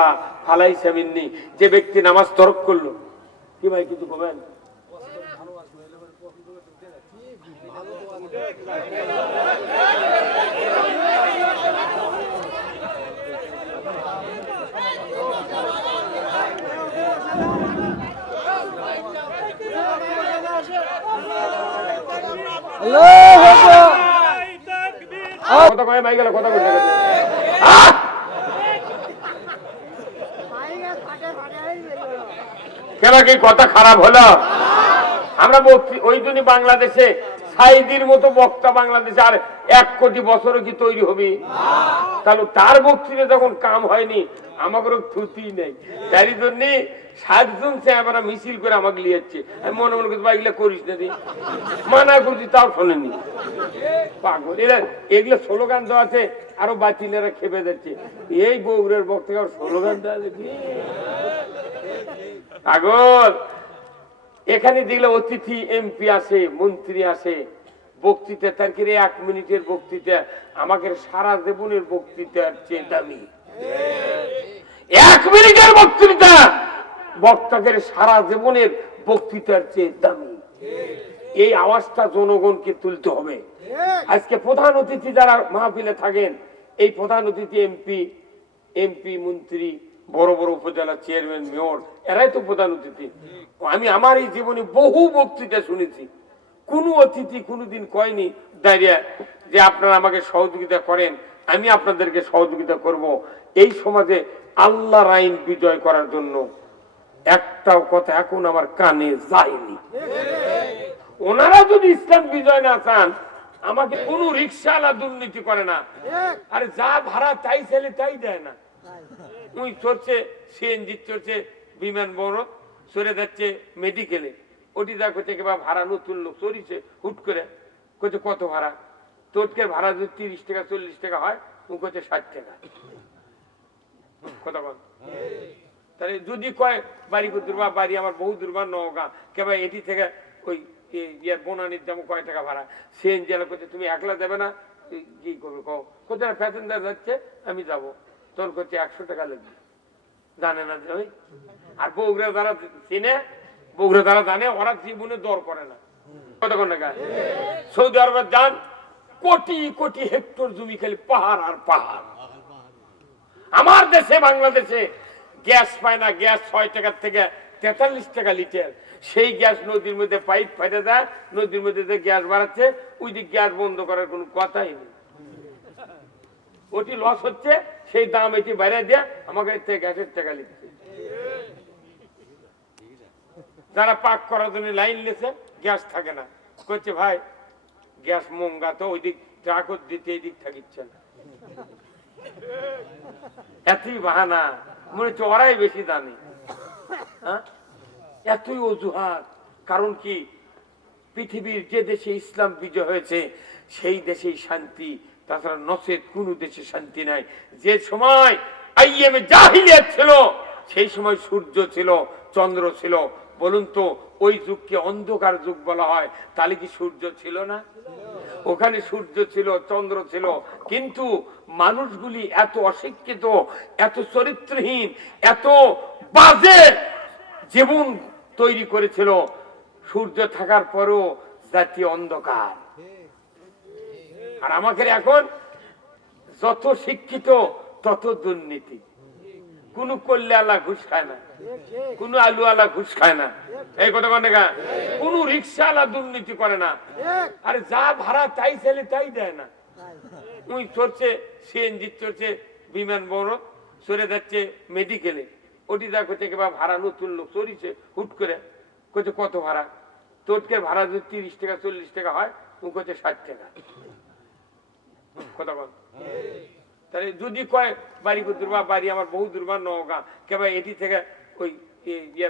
সাল্লা ফালাইসা মিন্নি, যে ব্যক্তি নামাজ তরক করলো। কি ভাই কিছু বলবেন? কথা কয়ে ভাই গেল, কথা বলতে গেছে। কেন কি কথা খারাপ হলো? আমরা ওই জন্য বাংলাদেশে সাইদির মতো বক্তা বাংলাদেশে আর 1 কোটি বছরও কি তৈরি হবে? তাহলে তার বক্তৃতা যখন কাম হয়নি, আমাকে থুতি নেই। তাই জন্য 7 জন চেহারা মিছিল করে আমাকে লিয়েছে। আমি মনে মনে করছি ভাই এগুলো করিস না, মানা করছি, তাও শোনেনি। পাগল এগুলো স্লোগান দেওয়া আছে, আরো বাতিলেরা খেপে যাচ্ছে। এই বগুড়ার বক্তৃতা স্লোগান দেওয়া দেখি পাগল। এখানে দেখলে অতিথি এমপি আসে, মন্ত্রী আসে, বক্তৃতা তার 1 মিনিটের বক্তৃতা আমাকে সারা জীবনের বক্তৃতার চেয়ে দামি। 1 মিনিটের বক্তৃতা বক্তাদের সারা জীবনের বক্তৃতার চেয়ে দামি। এই আওয়াজটা জনগণকে তুলতে হবে। আজকে প্রধান অতিথি যারা মাহফিলে থাকেন, এই প্রধান অতিথি এমপি মন্ত্রী, বড় বড় উপজেলা চেয়ারম্যান, মেয়র, এরাই তো প্রধান অতিথি। আমি আমার এই জীবনে বহু বক্তৃতা শুনেছি, কোন অতিথি কোনদিন কয়নি দাঁড়িয়ে যে আপনারা আমাকে সহযোগিতা করেন, আমি আপনাদেরকে সহযোগিতা করব। এই সমাজে আল্লাহর আইন বিজয় করার জন্য একটাও কথা এখন আমার কানে যায়নি। ওনারা যদি ইসলাম বিজয় না চান, আমাকে কোন রিক্সাওয়ালা দুর্নীতি করে না। আরে যা ভাড়া তাই ছেলে তাই দেয় না। ওই চড়ছে সিএনজি, চড়ছে বিমানবন্দর, চড়ে যাচ্ছে মেডিকেলে, ওটি যা করছে বা ভাড়া নতুন লোক চড়িছে হুট করে, করছে কত ভাড়া? তোটকে ভাড়া যদি 30 টাকা 40 টাকা হয়, ও করছে 60 টাকা। কথা বল। তাহলে যদি কয় বাড়ি দুর্বা, বাড়ি আমার বহু দুর্বা নওগাঁ, কেবা এটি থেকে ওই বনানির দাম কয় টাকা ভাড়া? সিএনজি করছে তুমি একলা দেবে না, কি করবে কও? কোথায় প্যাসেঞ্জার যাচ্ছে, আমি যাবো, তোর করছে 100 টাকা লাগবে। জানে না ওই। আর বগুড়া যারা চিনে, বগুড়া যারা জানে, ওরা জীবনে দর করে না। কতক্ষণ টাকা? সৌদি আরবে যান, কোটি কোটি হেক্টর জমি, খালি পাহাড় আর পাহাড়। আমার দেশে বাংলাদেশে গ্যাস পায় না, গ্যাস 6 টাকার থেকে 43 টাকা লিটার। সেই গ্যাস নদীর মধ্যে পাইপ ফাইটে দেয়, নদীর মধ্যে যে গ্যাস বাড়াচ্ছে, ওই দিক গ্যাস বন্ধ করার কোনো কথাই নেই। ওটি লস হচ্ছে, সেই দাম এটি বাইরে দিয়ে আমাকে গ্যাসের টাকা লিখছে। যারা পাক করার জন্য লাইন লেছে, গ্যাস থাকে না, করছে ভাই গ্যাস মঙ্গা, তো ওই দিক ট্রাক দিতে এই দিক থাকিচ্ছে না। এতই বাহানা, মনে হচ্ছে ওরাই বেশি জানে। এতই অজুহাত। কারণ কি, পৃথিবীর যে দেশে ইসলাম বিজয় হয়েছে সেই দেশেই শান্তি, তাছাড়া নসেদ কোন দেশে শান্তি নাই। যে সময় আইয়ামে জাহিলিয়াত ছিল, সেই সময় সূর্য ছিল, চন্দ্র ছিল। বলুন তো, ওই যুগকে অন্ধকার যুগ বলা হয়, তাহলে কি সূর্য ছিল না? ওখানে সূর্য ছিল, চন্দ্র ছিল, কিন্তু মানুষগুলি এত অশিক্ষিত, এত চরিত্রহীন, এত বাজে জীবন তৈরি করেছিল, সূর্য থাকার পরও জাতীয় অন্ধকার। আর আমাদের এখন যত শিক্ষিত তত দুর্নীতি। কোন কল্যাণা ঘুষ খায় না, কোন আলুওয়ালা ঘুষ খায় না, এই কথা বলে না। কোন রিক্সাওয়ালা দুর্নীতি করে না। আরে যা ভাড়া তাই ছেলে তাই দেয় না। ওই চড়ছে সিএনজি, চড়ছে বিমানবন্দর, চড়ে যাচ্ছে মেডিকেলে, ওটি যা করছে বা ভাড়া নতুন লোক চড়িছে হুট করে, করছে কত ভাড়া? তোটকে ভাড়া যদি 30 টাকা 40 টাকা হয়, ও করছে 60 টাকা। কথা বল। তাহলে যদি কয় বাড়ি দুর্বা, বাড়ি আমার বহু দুর্বা নওগাঁ, কেবা এটি থেকে ওই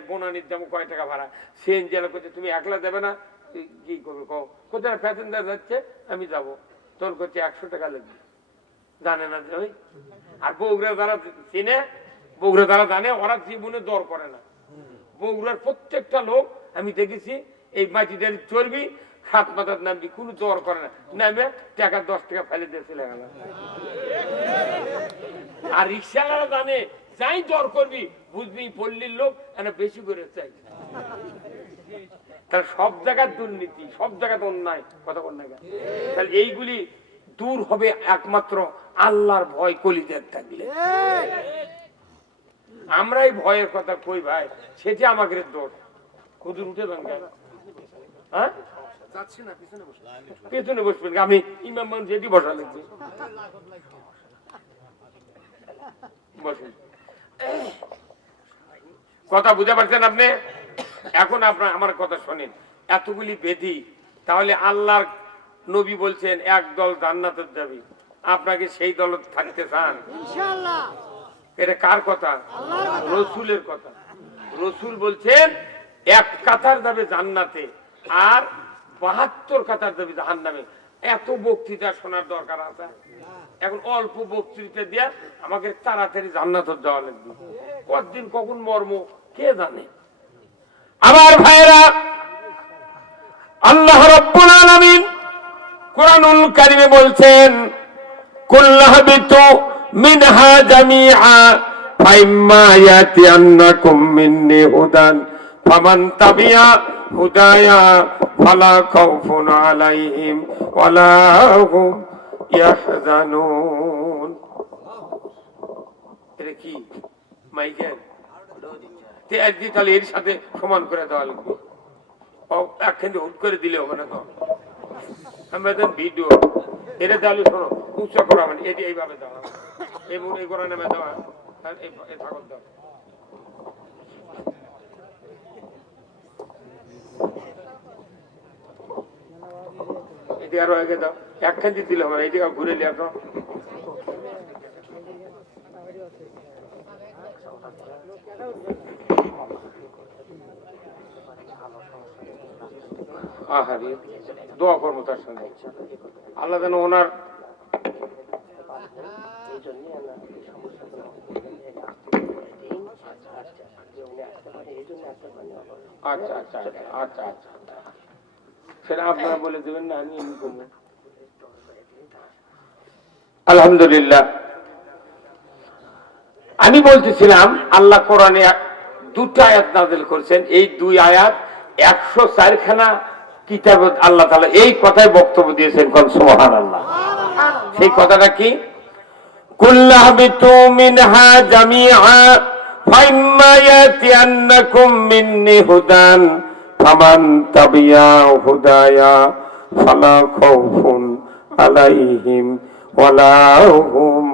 বনানির দাম কয় টাকা ভাড়া? সিএনজি করছে তুমি একলা দেবে না, কি করবে কও? কোথায় প্যাসেঞ্জার যাচ্ছে, আমি যাবো, তোর করছে 100 টাকা লাগবে। জানে না ওই। আর বগুড়া যারা চিনে, বগুড়া যারা জানে, ওরা জীবনে দর করে না। বগুড়ার প্রত্যেকটা লোক আমি দেখেছি, এই মাটিটার চর্বি 7 মাথার নামবি, কোনো দর করে না, নামে টাকা 10 টাকা ফেলে দিয়ে চলে গেল। আর রিক্সাওয়ালারা জানে যাই দর করবি বুঝবি পল্লীর লোক বেশি করে চাই। তাহলে সব জায়গার দুর্নীতি, সব জায়গাতে অন্যায়, কথা বল না। তাহলে এইগুলি দূর হবে একমাত্র আল্লাহর ভয় কলিজার থাকলে। আমরা এই ভয়ের কথা কই ভাই, সেটি আমাদের দোষ। খুদুর উঠে যান, হ্যাঁ পেছনে বসবেন, আমি ইমাম মানুষ এটি বসা লাগবে। বসুন, কথা বুঝতে পারছেন আপনি? এখন আপনার আমার কথা শোনেন, এতগুলি বেধি, তাহলে আল্লাহর নবী বলছেন এক দল জান্নাতে যাবে, আপনাকে সেই দল থাকতে চান? ইনশাআল্লাহ। এটা কার কথা? রসুলের কথা। রসুল বলছেন এক কাতার যাবে জান্নাতে আর ৭২ কাতার যাবে জাহান্নামে। এত বক্তৃতা শোনার দরকার আছে? এখন অল্প বক্তৃতা দিয়া আমাকে তাড়াতাড়ি জান্নাতে যাওয়া লাগবে। কতদিন কখন মর্ম কে জানে। আমার ভাইরা, আল্লাহ রাব্বুল আলামিন কুরআনুল কারীমে বলছেন কুল্লাহবিতু মিনহা জামিআ ফাইম্মা ইয়াতিয়ান্নাকুম মিন্নি হুদান ফামান তাবিআ হুদায়া ফালা খাউফুন আলাইহিম ওয়ালা হুম ইয়াহজানুন। এটা কি মাইকেল? তাহলে এর সাথে সমান করে দেওয়া লাগবে। একখান হুট করে দিলে হবে না। তো আমরা ভিডিও এটা তাহলে শোনো উচ্চা করা, মানে এটি এইভাবে দেওয়া, এই করা নামে দেওয়া, ঠাকুর দেওয়া। এটি আরো আগে দাও, একখান দিলে হবে না, এটি ঘুরে নিয়ে আসো। আহারে দোয়া করবো তার সঙ্গে, আল্লাহ যেন ওনার আচ্ছা আচ্ছা আচ্ছা আচ্ছা সেটা আপনারা বলে দেবেন না, আমি এমনি করবো। আলহামদুলিল্লাহ। আমি বলতেছিলাম আল্লাহ কোরআনে 2টা আয়াত নাযিল করেছেন। এই 2 আয়াত 104 খানা কিতাব আল্লাহ তাআলা এই কথায় বক্তব্য দিয়েছেন। কোন সুবহানাল্লাহ। সেই কথাটা কি? কুল্লাহবিতু মিনহা জামিআ ফাইম্মা ইয়াতিয়ান্নাকুম মিন্নি হুদান ফামান তাবিআ হুদায়া ফালা খাউফুন আলাইহিম ওয়ালা হুম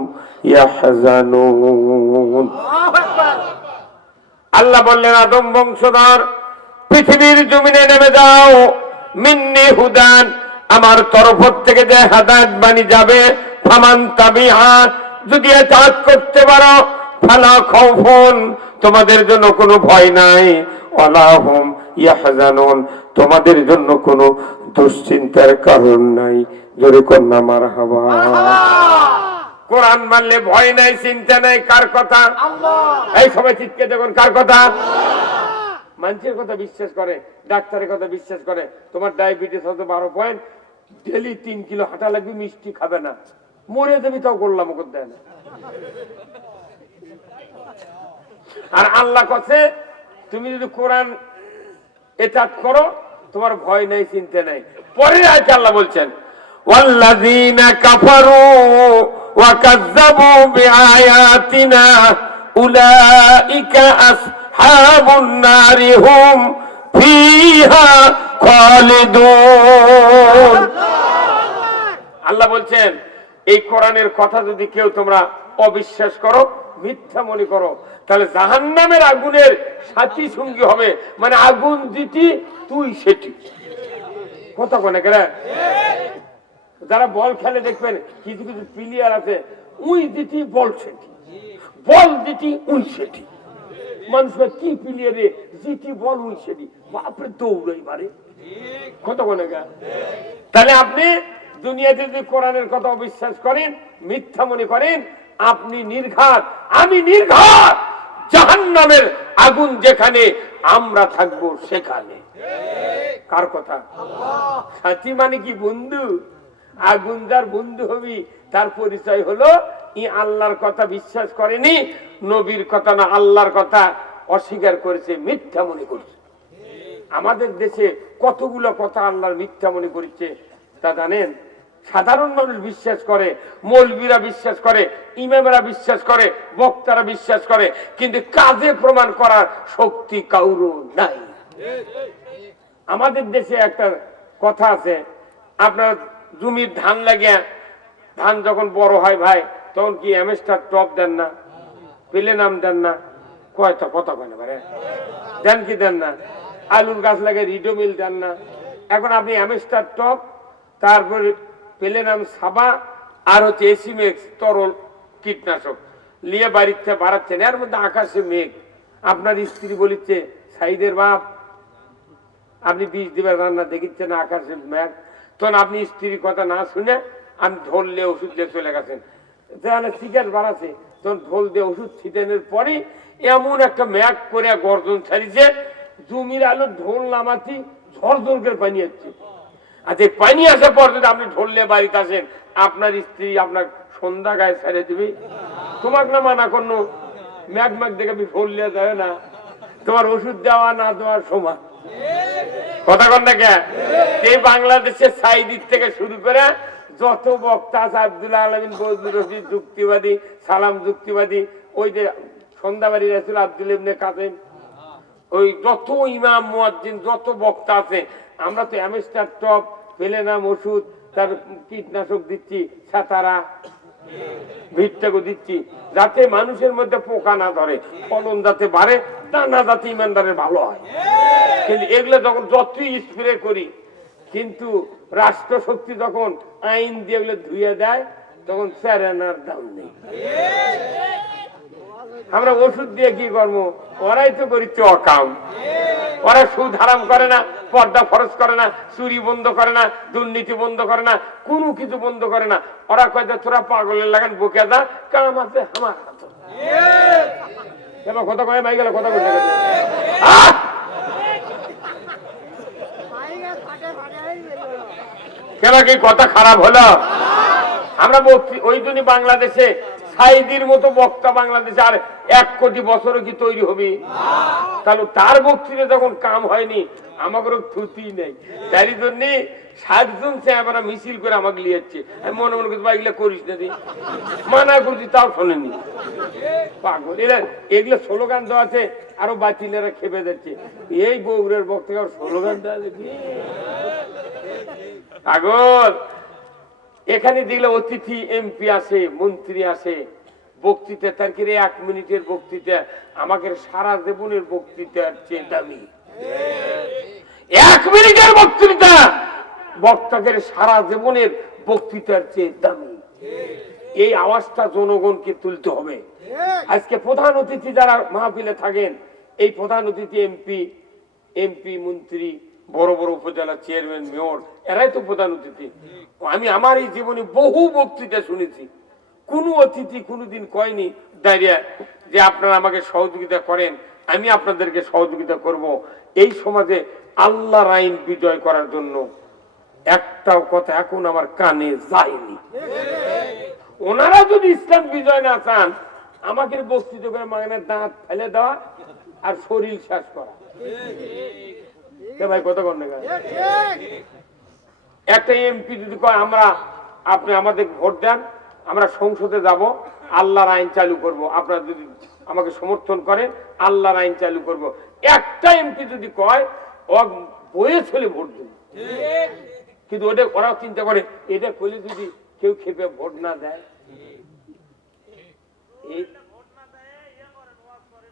ইয়াহজানুন। আল্লাহ বললেন আদম বংশধর পৃথিবীর জমিনে নেমে যাও, মিন্নি হুদান আমার তরফ থেকে যে হেদায়েত বাণী যাবে, ফামান তাবিআ যদি ইতাআত করতে পারো, ফালা খাউফুন তোমাদের জন্য কোনো ভয় নাই, ওয়ালা হুম ইয়াহজানুন তোমাদের জন্য কোনো দুশ্চিন্তার কারণ নাই। জোরে কন্যা মারহাবা। কোরআন মানলে ভয় নাই, চিন্তা নাই। কার কথা? আল্লাহ। এই সবাই চিৎকে দেখুন, কার কথা? মানুষের কথা বিশ্বাস করে, ডাক্তারের কথা বিশ্বাস করে। তোমার ডায়াবেটিস হয়তো 12 পয়েন্ট, ডেলি 3 কিলো হাঁটা লাগবে, মিষ্টি খাবে না, মরে যাবি, তাও করলাম ওকে দেয় না। আর আল্লাহ কাছে তুমি যদি কোরআন ইতাআত করো, তোমার ভয় নাই, চিন্তা নাই। পরের আয়াতে আল্লাহ বলছেন ওয়াল্লাযীনা কাফারু ওয়া কাযযাবু বিআয়াতিনা উলাইকা আসহাবুন নারি হুম ফিহা খালিদুন। আল্লাহ বলছেন এই কোরআনের কথা যদি কেউ তোমরা অবিশ্বাস করো, মিথ্যা মনে করো, তাহলে জাহান্নামের আগুনের সাথী সঙ্গী হবে। মানে আগুন যেটি তুই সেটি। কথা কোনে কেন? যারা বল খেলে দেখবেন কিছু কিছু প্লেয়ার আছে, উই যেটি বল সেটি, বল যেটি উই সেটি। মানুষের কি প্লেয়ারে যেটি বল উই সেটি, বাপরে দৌড়াই মারে। কথা কোনে কেন? তাহলে আপনি দুনিয়াতে যদি কোরআনের কথা অবিশ্বাস করেন, মিথ্যা মনে করেন, আপনি নির্ঘাত, আমি নির্ঘাত। জাহান্নামের আগুন যেখানে, আমরা থাকবো সেখানে। কার কথা? সাথী মানে কি? বন্ধু। আগুন যার বন্ধু হবি তার পরিচয় হলো ই আল্লাহর কথা বিশ্বাস করেনি, নবীর কথা না আল্লাহর কথা অস্বীকার করেছে, মিথ্যা মনে করছে। আমাদের দেশে কতগুলো কথা আল্লাহর মিথ্যা মনে করছে তা জানেন? সাধারণ মানুষ বিশ্বাস করে, মৌলবীরা বিশ্বাস করে, ইমামরা বিশ্বাস করে, বক্তারা বিশ্বাস করে, কিন্তু কাজে প্রমাণ করার শক্তি কারো নাই। আমাদের দেশে একটা কথা আছে, আপনার জমির ধান লাগিয়া ধান যখন বড় হয় ভাই, তখন কি অ্যামেস্টার টপ দেন না, প্লেনাম দেন না? কয়টা কথা কয় না ভাই, দেন কি দেন না? আলুর গাছ লাগে রিডোমিল দেন না? এখন আপনি অ্যামেস্টার টপ, তারপরে প্লেনাম সাবা, আর হচ্ছে এসিমেক্স তরল কীটনাশক নিয়ে বাড়িতে বাড়াচ্ছেন, এর মধ্যে আকাশে মেঘ। আপনার স্ত্রী বলিচ্ছে, সাইদের বাপ আপনি বিষ দিবার রান্না দেখিচ্ছেন আকাশে মেঘ, তখন আপনি স্ত্রীর কথা না শুনে আমি ঢোল দিয়ে ওষুধ দিয়ে চলে গেছেন, তাহলে সিগারেট বাড়াচ্ছে, তখন ঢোল দিয়ে ওষুধ ছিটানোর পরে এমন একটা মেঘ করে গর্জন ছাড়িছে, জমির আলো ঢোল নামাতি ঝড় করে পানি আসছে। আচ্ছা, পানি আসার পর যদি আপনি ঢোল নিয়ে বাড়িতে আসেন, আপনার স্ত্রী আপনার সন্ধ্যা গায়ে ছেড়ে দিবি? তোমাকে না মানা করলো, ম্যাগ ম্যাগ দেখে আপনি ঢোল নিয়ে যাবে না, তোমার ওষুধ দেওয়া না তোমার সমান। কথা কন না কে? এই বাংলাদেশের সাইদির থেকে শুরু করে যত বক্তা আছে, আব্দুল আলমিন, বজলুর রশিদ যুক্তিবাদী, সালাম যুক্তিবাদী, ওই যে সন্ধ্যাবাড়ি রাসূল আব্দুল ইবনে কাসেম, ওই যত ইমাম মুয়াজ্জিন, যত বক্তা আছে, আমরা তো অ্যামেস্টার টপ, প্লেনাম ওষুধ, তার কীটনাশক দিচ্ছি, ছাতারা ভিটটাকে দিচ্ছি, যাতে মানুষের মধ্যে পোকা না ধরে, ফলন যাতে বাড়ে, দানা যাতে ইমানদারের ভালো হয়। কিন্তু এগুলো যখন যতই স্প্রে করি, কিন্তু রাষ্ট্রশক্তি যখন আইন দিয়ে এগুলো ধুয়ে দেয়, তখন স্যারেনার দাম নেই। আমরা ওষুধ দিয়ে কি করবো? ওরাই তো করিচ্ছে অকাম। ওরা সুদ হারাম করে না, পর্দা ফরজ করে না, চুরি বন্ধ করে না, দুর্নীতি বন্ধ করে না, কোনো কিছু বন্ধ করে না। ওরা কয় যে তোরা পাগলের লাগান বকে দা, কাম আছে আমার হাতে। কথা কয় মাই গেল, কথা বলতে কেন কি কথা খারাপ হলো? আমরা ওই জন্য বাংলাদেশে সাইদির মতো বক্তা বাংলাদেশে আর 1 কোটি বছরও কি তৈরি হবে? তাহলে তার বক্তৃতা যখন কাম হয়নি, আমাকে থুতি নেই, তারই জন্য 60 জন চেহারা মিছিল করে আমাকে লিয়েছে। আমি মনে মনে করছি, এগুলো করিস না, মানা করছি, তাও শোনেনি। পাগল এরা, এগুলো স্লোগান দেওয়া আছে, আরো বাতিলেরা খেপে যাচ্ছে, এই বগুড়ের বক্তৃতা স্লোগান দেওয়া দেখি পাগল। এখানে দেখলে অতিথি এমপি আসে, মন্ত্রী আসে, বক্তৃতা তার 1 মিনিটের বক্তৃতা আমাকে সারা জীবনের বক্তৃতার চেয়ে দামি। 1 মিনিটের বক্তৃতা বক্তাকে সারা জীবনের বক্তৃতার চেয়ে দামি। এই আওয়াজটা জনগণকে তুলতে হবে। আজকে প্রধান অতিথি যারা মাহফিলে থাকেন, এই প্রধান অতিথি এমপি মন্ত্রী, বড় বড় উপজেলা চেয়ারম্যান, মেয়র, এরাই তো প্রধান অতিথি। আমি আমার এই জীবনে বহু বক্তৃতা শুনেছি, কোন অতিথি কোনদিন কয়নি দাঁড়িয়ে যে আপনারা আমাকে সহযোগিতা করেন, আমি আপনাদেরকে সহযোগিতা করব। এই সমাজে আল্লাহর আইন বিজয় করার জন্য একটাও কথা এখন আমার কানে যায়নি। ওনারা যদি ইসলাম বিজয় না চান, আমাকে বক্তৃতা করে মাগনের দাঁত ফেলে দেওয়া আর শরীর শেষ করা। ভাই কথা কন না, একটা এমপি যদি কয় আপনি আমাদের ভোট দেন, আমরা সংসদে যাব, আল্লাহর আইন চালু করব, আপনারা যদি আমাকে সমর্থন করেন আল্লাহর আইন চালু করব, একটা এমপি যদি কয়, ও বয়ে চলে ভোট দেব। কিন্তু ওরাও চিন্তা করে, এটা করলে যদি কেউ খেপে ভোট না দেয়।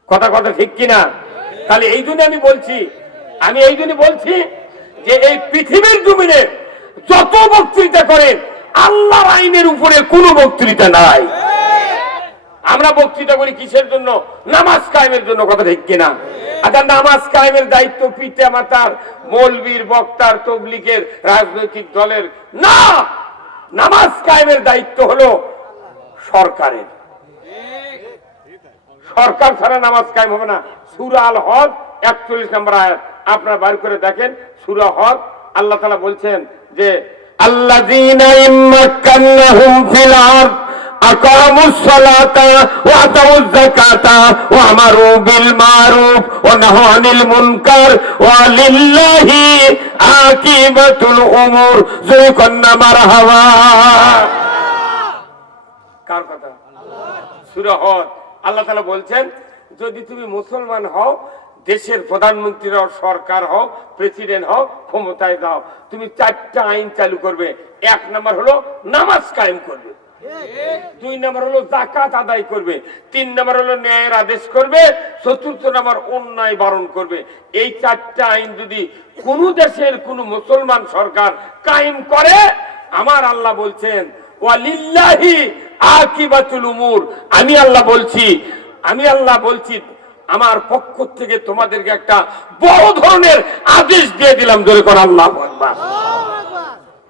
কথা ঠিক কিনা? তাহলে এই জন্য আমি বলছি যে এই পৃথিবীর জমিনে যত বক্তৃতা করেন, আল্লাহর আইনের উপরে কোনো বক্তৃতা নাই। আমরা বক্তৃতা করি কিসের জন্য? নামাজ কায়েমের জন্য। কথা ঠিক কিনা? আচ্ছা, নামাজ কায়েমের দায়িত্ব পিতা মাতার, মৌলবীর, বক্তার, তবলিগের, রাজনৈতিক দলের না। নামাজ কায়েমের দায়িত্ব হলো সরকারের। সরকার ছাড়া নামাজ কায়েম হবে না। সূরা আল হজ 41 নম্বর আয়াত আপনারা বার করে দেখেন। সূরা হজ আল্লাহ তাআলা বলছেন যে আল্লাযীনা ইম্মাক্কানাহুম ফিল আরদ, আকামুস সালাতা ওয়া আতাউজ যাকাতা ওয়া আমারু বিল মারুফ ওয়া নাহু আনিল মুনকার ওয়া লিল্লাহি আকিবাতুল উমুর। জয় কন্না মারহাবা। কার কথা? সূরা হদ। আল্লাহ তাআলা বলছেন, যদি তুমি মুসলমান হও, দেশের প্রধানমন্ত্রী হও, সরকার হও, প্রেসিডেন্ট হও, ক্ষমতায় দাও, তুমি 4টা আইন চালু করবে। 1 নাম্বার হলো নামাজ কায়েম করবে, 2 নাম্বার হলো যাকাত আদায় করবে, 3 নাম্বার হলো ন্যায়ের আদেশ করবে, 4র্থ নাম্বার অন্যায় বারণ করবে। এই 4টা আইন যদি কোন দেশের কোন মুসলমান সরকার কায়েম করে, আমার আল্লাহ বলছেন ওয়ালিল্লাহি আকিবাতুল উমুর, আমি আল্লাহ বলছি আমার পক্ষ থেকে তোমাদেরকে একটা বড় ধরনের আদেশ দিয়ে দিলাম। জোরে করে আল্লাহু আকবার।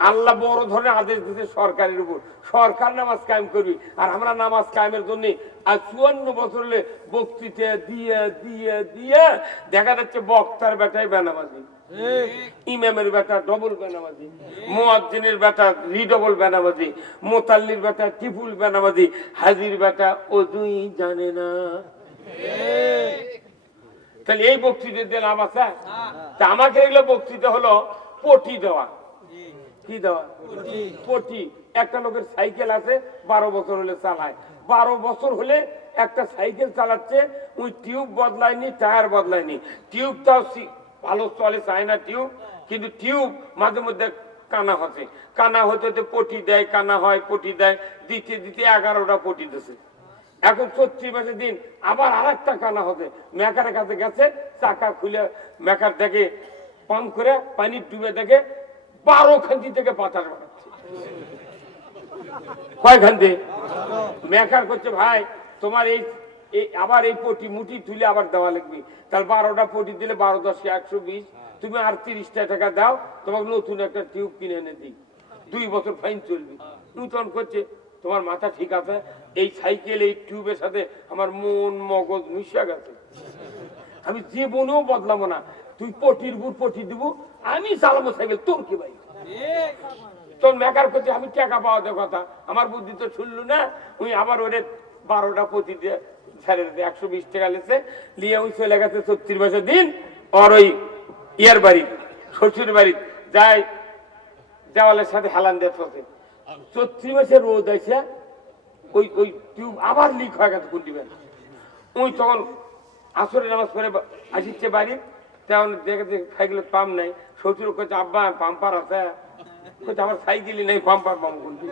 আল্লাহ বড় ধরনের আদেশ দিতে সরকারের উপর, সরকার নামাজ কায়েম করবি। আর আমরা নামাজ কায়েমের জন্য আর 54 বছর হলে বক্তৃতা দিয়ে দিয়ে দিয়ে দেখা যাচ্ছে বক্তার বেটায় বেনামাজি, ইমামের বেটা ডবল বেনামাজি, মুয়াজ্জিনের বেটা রিডবল বেনামাজি, মোতাল্লির বেটা টিপুল বেনামাজি, হাজির বেটা ওযুই জানে না। তাহলে এই বক্তৃতা দিয়ে লাভ আছে? তা আমাকে এগুলো বক্তৃতা হলো পটি দেওয়া। কি দেওয়া? পটি। একটা লোকের সাইকেল আছে, 12 বছর হলে চালায়। 12 বছর হলে একটা সাইকেল চালাচ্ছে, ওই টিউব বদলায়নি, টায়ার বদলায়নি। টিউবটাও ভালো চলে, চায়না টিউব, কিন্তু টিউব মাঝে মধ্যে কানা হচ্ছে। কানা হতে হতে পটি দেয়, কানা হয়, পটি দেয়, দিতে দিতে 11টা পটি দিচ্ছে। এখন 34 মাসের দিন আবার আরেকটা কানা হতে মেকারের কাছে গেছে, চাকা খুলে মেকার দেখে পাম্প করে পানি ডুবে দেখে 12 খান্তি থেকে বাতাস বাড়াচ্ছে। কয় খান্তি? মেকার করছে, ভাই তোমার এই আবার এই পটি মুটি তুলে আবার দেওয়া লাগবে। তাহলে 12টা পটি দিলে 12 × 10 = 120, তুমি আর 30টা টাকা দাও, তোমাকে নতুন একটা টিউব কিনে এনে দিই, 2 বছর ফাইন চলবে। নূতন করছে, তোমার মাথা ঠিক আছে? এই সাইকেল এই টিউবের সাথে আমার মন মগজ মিশে গেছে, আমি জীবনেও বদলাবো না। তুই পটির বুট পটি দিব, আমি চালাবো সাইকেল, তোর কি ভাই? তোর মেকার করছে, আমি টাকা পাওয়া দেওয়ার কথা, আমার বুদ্ধি তো শুনলু না। ওই আবার ওরে 12টা পটি দিয়ে ছেড়ে 120 টাকা লেছে, নিয়ে ওই চলে গেছে 34 মাসের দিন। ওর ওই ইয়ার বাড়ি, শ্বশুর বাড়ি যায়, দেওয়ালের সাথে হেলান দিয়ে থাকে। 34 মাসে রোদ আছে, ওই ওই টিউব আবার লিক হয়ে গেছে। কোন দিবেন? ওই তখন আসরে নামাজ পড়ে আসিচ্ছে বাড়ি, তেমন দেখে সাইকেল পাম্প নাই। শ্বশুর করছে, আব্বা পাম্পার আছে? আমার সাইকেলই নেই, পাম্পার পাম্প কোনটি?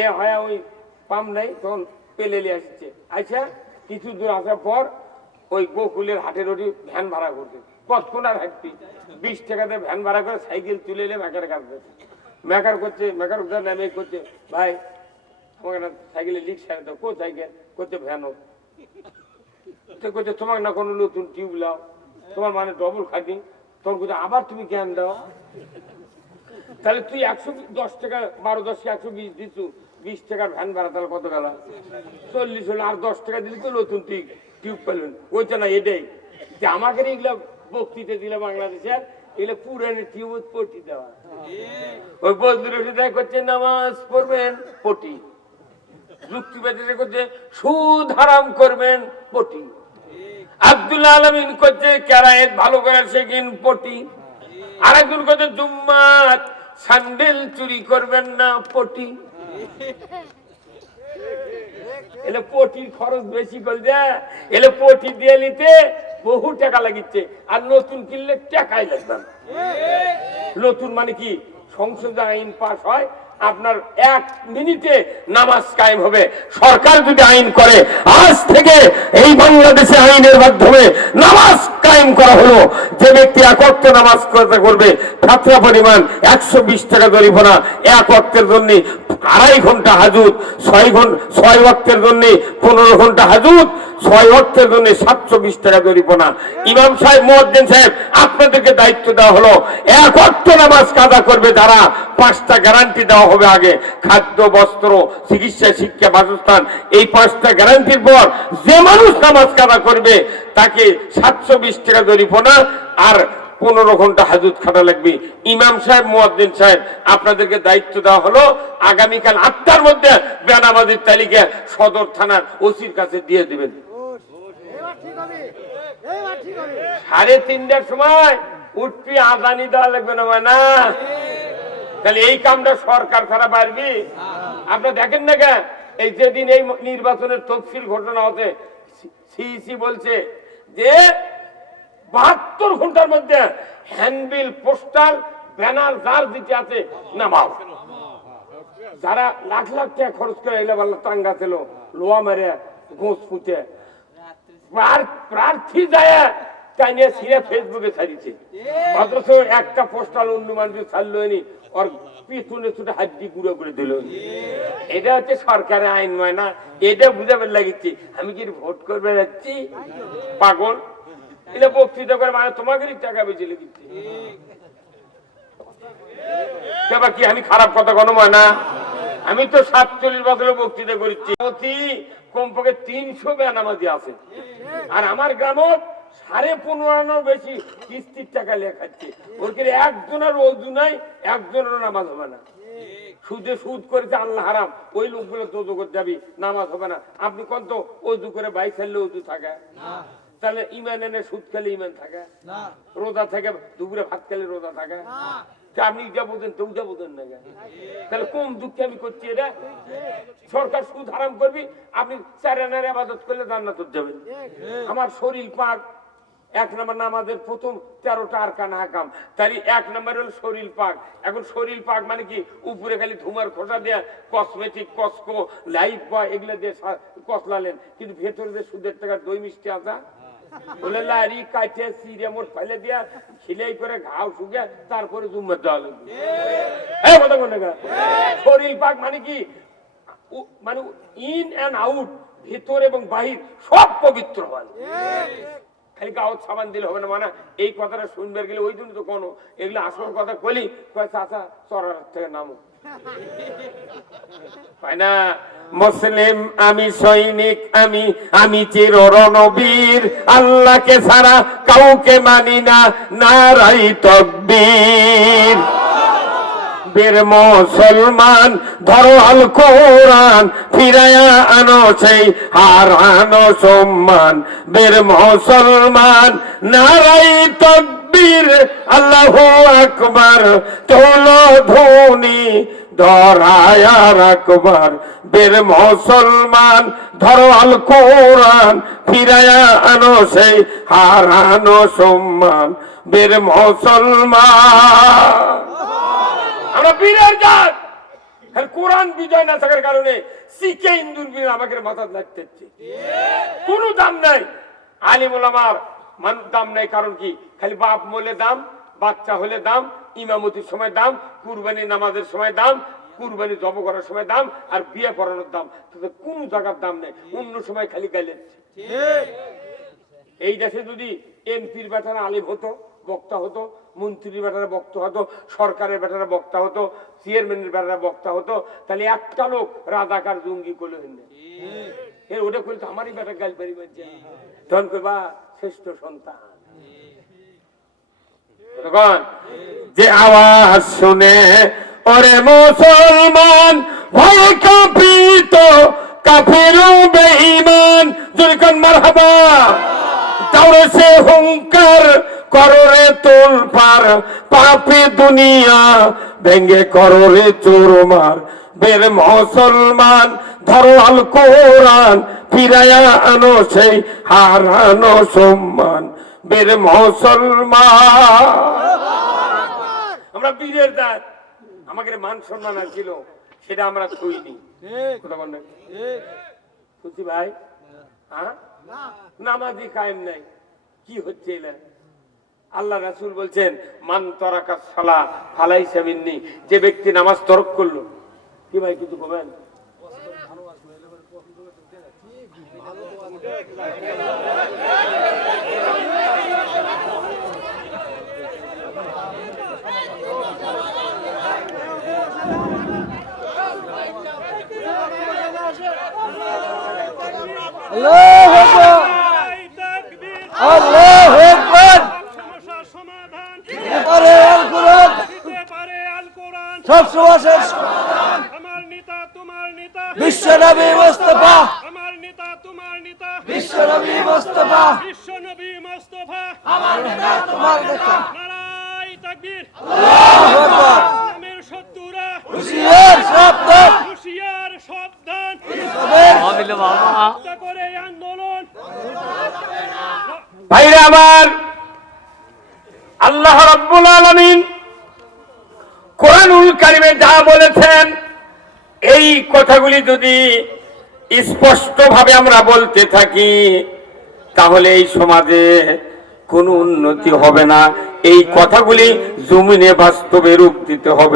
এ হয় ওই পাম্প নাই, তখন পেলে আসছে। আচ্ছা, কিছু দূর আসার পর ওই গোকুলের হাটের ওটি ভ্যান ভাড়া করছে। কতক্ষণ আর হাঁটবি? 20 টাকা দিয়ে ভ্যান ভাড়া করে সাইকেল তুলে এলে মেকারের কাছে। মেকার করছে, মেকার নামে করছে, ভাই তোমাকে না সাইকেলে লিক সারে দাও। কো সাইকেল? করছে ভ্যানও। করছে তোমাকে না কোনো নতুন টিউব লাও, তোমার মানে ডবল খাটি। তখন করছে আবার তুমি জ্ঞান দাও। তাহলে তুই 110 টাকা, 12 × 10 = 120 দিচ্ছু, 20 টাকার ভ্যান ভাড়া, তাহলে কত গেল? 40 হলো। আর 10 টাকা দিলি তো নতুন টিউব পেলেন। ওইটা না, এটাই যে আমাকে এগুলো বক্তৃতা দিলে বাংলাদেশের, এগুলো পুরানি টিউব পটি দেওয়া। ওই বদরুল করছে নামাজ পড়বেন পটি, যুক্তিবাদীরা করছে সুদ হারাম করবেন পটি, আব্দুল আলামিন করছে কেরায়েত ভালো করে শেখেন পটি, আরেকজন করছে জুম্মাত স্যান্ডেল চুরি করবেন না পটি। এলে পটির খরচ বেশি করে দেয়, এলে পটি দিয়ে নিতে বহু টাকা লাগিচ্ছে। আর নতুন কিনলে টাকাই লাগবে না। নতুন মানে কি? সংসদে আইন পাস হয়, আপনার 1 মিনিটে নামাজ কায়েম হবে। সরকার যদি আইন করে, আজ থেকে এই বাংলাদেশে আইনের মাধ্যমে নামাজ কায়েম করা হলো, যে ব্যক্তি 1 ওয়াক্ত নামাজ করবে ফাতরা পরিমাণ 120 টাকা জরিমানা, 1 ওয়াক্তের জন্য 2.5 ঘন্টা হাজুত, 6 ওয়াক্তের জন্য 15 ঘন্টা হাজুত, 6 ওয়াক্তের জন্য 720 টাকা জরিমানা। ইমাম সাহেব, মুয়াজ্জিন সাহেব, আপনাদেরকে দায়িত্ব দেওয়া হলো 1 ওয়াক্ত নামাজ কাজা করবে যারা, 5টা গ্যারান্টি দেওয়া হবে আগে, খাদ্য, বস্ত্র, চিকিৎসা, শিক্ষা, বাসস্থান। এই 5টা গ্যারান্টির পর যে মানুষ নামাজ কাজা করবে তাকে 720 টাকা জরিমানা, আর 15 ঘন্টা হাজত খাটা লাগবে। ইমাম সাহেব, মুয়াজ্জিন সাহেব, আপনাদেরকে দায়িত্ব দেওয়া হলো আগামীকাল 8টার মধ্যে বেনামাজির তালিকা সদর থানার ওসির কাছে দিয়ে দিবেন। 3:30টার সময় উঠবি, আজানি দেওয়া লাগবে না। তাহলে এই কামটা সরকার ছাড়া পারবি? আপনারা দেখেন না কেন, এই যেদিন এই নির্বাচনের তফসিল ঘোষণা হতে সিইসি বলছে যে 72 ঘন্টার মধ্যে হ্যান্ডবিল, পোস্টাল, ব্যানার যার দিতে আছে নামাও। যারা লাখ লাখ টাকা খরচ করে এলে বললো টাঙ্গা ছিল লোয়া মেরে গোস ফুটে প্রার্থী যায় তাই নিয়ে ছিঁড়ে ফেসবুকে ছাড়িয়েছে, অথচ একটা পোস্টাল অনুমান ছাড়লো নি, ওর পিছনে ছুটে হাড্ডি গুঁড়ো করে দিল। এটা হচ্ছে সরকারের আইন নয় না, এটা বুঝাবার লাগিচ্ছে। আমি কি ভোট করবে যাচ্ছি পাগল? এটা বক্তৃতা করে মানে তোমাদেরই টাকা বেঁচে লেগেছে। কি আমি খারাপ কথা কোনো হয় না? আমি তো 47 বছরে বক্তৃতা করেছি, প্রতি কমপক্ষে 300 বেনামাজি আছে। আর আমার গ্রামত 15.5 বেশি কিস্তির টাকা লেখাচ্ছে। ওকে একজনের ওযু নাই, একজনের নামাজ হবে না। সুদে সুদ করেছে আল্লাহ হারাম, ওই লোকগুলো তোজো করে যাবি, নামাজ হবে না। আপনি কোন তো ওযু করে বাইক খেললে ওযু থাকে না, তাহলে ইমান এনে সুদ খেলে ইমান থাকে না, রোজা থেকে দুপুরে ভাত খেলে রোজা থাকে না। আপনি যা বোঝেন তো যা বোঝেন না, তাহলে কম দুঃখে আমি করছি এটা। সরকার সুদ হারাম করবি, আপনি 4 আনার ইবাদত করলে জান্নাতে যাবেন। আমার শরীর পাক 1 নম্বর নামাজের প্রথম 13টা আরকান হাকাম, তারই 1 নম্বর হল শরীর পাক। এখন শরীর পাক মানে কি, উপরে খালি ধুমার খোসা দেয়া কসমেটিক, কসকো, লাইফ বয় এগুলো দিয়ে কসলালেন, কিন্তু ভেতরে যে সুদের টাকা দই মিষ্টি আসা বলে লারি কাটে সিরে মোট ফেলে দিয়া খিলাই করে ঘাও শুকে তারপরে জুম্মার দেওয়া লাগবে। শরীর পাক মানে কি, মানে ইন এন্ড আউট, ভিতর এবং বাহির সব পবিত্র হয়। খালি গাওত সাবান দিলে হবে না, মানে এই কথাটা শুনবার গেলে ওই জন্য তো কোনো এগুলো আসল কথা বলি, চাচা চড়ার থেকে নামো পাই না। মুসলিম আমি, সৈনিক আমি, আমি চির রণবীর, আল্লাহকে ছাড়া কাউকে মানি না, নারাই তাকবীর। বীর মুসলমান ধরো আল কোরআন, ফিরায়া আনো সেই হারানো সম্মান। বীর মুসলমান নারাই তাকবীর, আল্লাহু আকবার, তোলো ধ্বনি ধরায়া রাখবার। বীর মুসলমান ধরো আল কোরআন, ফিরায়া আনো সেই হারানো সম্মান। বীর মুসলমান আমরা বীরের জাত। কোরআন বিজয় না থাকার কারণে শিখে হিন্দুর বীর আমাকে মাথা লাগতে কোনো দাম নাই। আলিম ওলামার দাম নাই, কারণ কি, খালি বাপ মলে দাম, বাচ্চা হলে দাম, ইমামতির সময় দাম, কুরবানি নামাজের সময় দাম, কুরবানি জব করার সময় দাম, আর বিয়ে করানোর দাম। কোন জায়গার দাম নেই, অন্য সময় খালি গাইলে। এই দেশে যদি এমপির বেটারা আলিম হতো, বক্তা হতো, মন্ত্রীর বেটারা বক্তা হতো, সরকারের বেটারা বক্তা হতো, চেয়ারম্যানের বেটারা বক্তা হতো, তাহলে একটা লোক রাজাকার জঙ্গি করলে ওটা করলে তো আমারই বেটা গাল পারি মারছে, তখন কইবা শ্রেষ্ঠ সন্তান। যে আওয়াজ শুনে ওরে মুসলমান ভয় কাঁপিত, কাফির বেঈমান, জুরকান মারহাবা। তাওরে সে হুঙ্কার কররে তোল পার, পাপে দুনিয়া ভেঙ্গে কররে চোরমার। বীর মুসলমান ধরো আল কোরআন, ফিরায়া আনো সেই হারানো সম্মান। বীর মুসলমান আমরা বীরের জাত, আমাদের মান সম্মান ছিল সেটা আমরা খুইনি। খুশি ভাই, হ্যাঁ নামাজি কায়েম নাই, কি হচ্ছে এলা? আল্লাহ রাসূল বলছেন মান তারাকা সালাহ ফালাইসা মিন্নি, যে ব্যক্তি নামাজ তরক করলো। কি ভাই কিছু বলবেন? আল্লাহু আকবার, আল্লাহু আকবার। সমস্যার সমাধান সব সমস্যার আমার নেতা তোমার নেতা বিশ্বনবী মুস্তাফা আমার নেতা তোমার নেতা বিশ্বনবী মুস্তাফা বিশ্ব নবী মোস্তফা আমার নেতা তোমার নেতা নারায়ে তাকবীর আল্লাহু আকবার আমের শত্রুরা হুশিয়ার সাবধান হুঁশিয়ার সাবধান হত্যা করে এই আন্দোলন ভাইরা আমার, আল্লাহ রাব্বুল আলামিন কোরআনুল কারিমে যা বলেছেন এই কথাগুলি যদি স্পষ্টভাবে আমরা বলতে থাকি তাহলে এই সমাজে কোনো উন্নতি হবে না। এই কথাগুলি জমিনে বাস্তবে রূপ দিতে হবে।